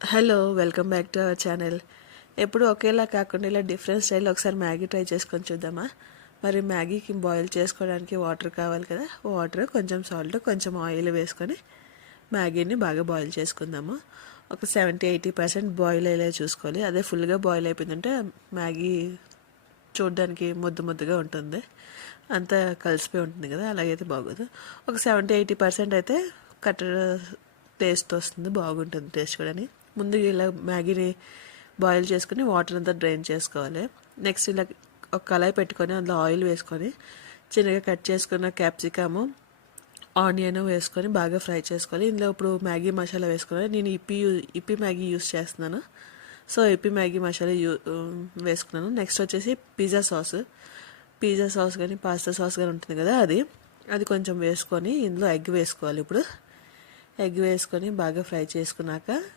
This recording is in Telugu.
Hello, welcome back to our channel. ఎప్పుడు ఒకేలా కాకుండా ఇలా డిఫరెంట్ స్టైల్లో ఒకసారి మ్యాగీ ట్రై చేసుకొని చూద్దామా? మరి మ్యాగీకి బాయిల్ చేసుకోవడానికి వాటర్ కావాలి కదా. వాటర్, కొంచెం సాల్ట్, కొంచెం ఆయిల్ వేసుకొని మ్యాగీని బాగా బాయిల్ చేసుకుందాము. ఒక 70-80% బాయిల్ అయ్యేలా చూసుకోవాలి. అదే ఫుల్గా బాయిల్ అయిపోయిందంటే మ్యాగీ చూడడానికి ముద్దగా ఉంటుంది, అంతా కలిసిపోయి ఉంటుంది కదా, అలాగైతే బాగోదు. ఒక 70-80% అయితే కట్ట టేస్ట్ వస్తుంది, బాగుంటుంది టేస్ట్ కూడా. ముందు ఇలా మ్యాగీని బాయిల్ చేసుకుని వాటర్ అంతా డ్రైన్ చేసుకోవాలి. నెక్స్ట్ ఇలా ఒక కళాయి పెట్టుకొని అందులో ఆయిల్ వేసుకొని చిన్నగా కట్ చేసుకున్న క్యాప్సికము, ఆనియన్ వేసుకొని బాగా ఫ్రై చేసుకోవాలి. ఇందులో ఇప్పుడు మ్యాగీ మసాలా వేసుకోవాలి. నేను ఇప్పి మ్యాగీ యూస్ చేస్తున్నాను, సో ఇప్పి మ్యాగీ మసాలా వేసుకున్నాను. నెక్స్ట్ వచ్చేసి పిజ్జా సాస్ కానీ పాస్తా సాస్ కానీ ఉంటుంది కదా, అది కొంచెం వేసుకొని ఇందులో ఎగ్ వేసుకోవాలి. ఇప్పుడు ఎగ్ వేసుకొని బాగా ఫ్రై చేసుకున్నాక